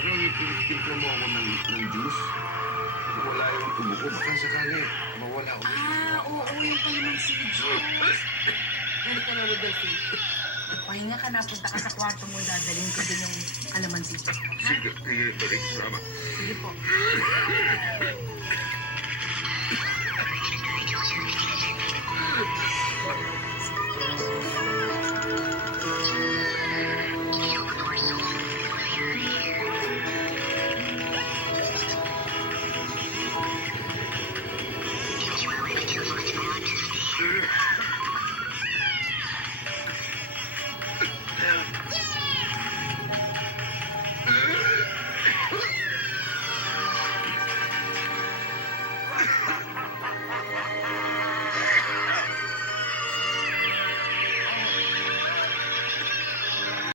araw, timpla mo ako ng juice. Wala yung tubo ko, baka sakali. Mawala ulit. Oo, yung kalamansi juice. Ganito ka na, Rodolfo. Pahinga ka na, punta ka sa kwarto mo, dadalhin ko din yung kalamansi juice. Sige, sige, salamat. Sige po.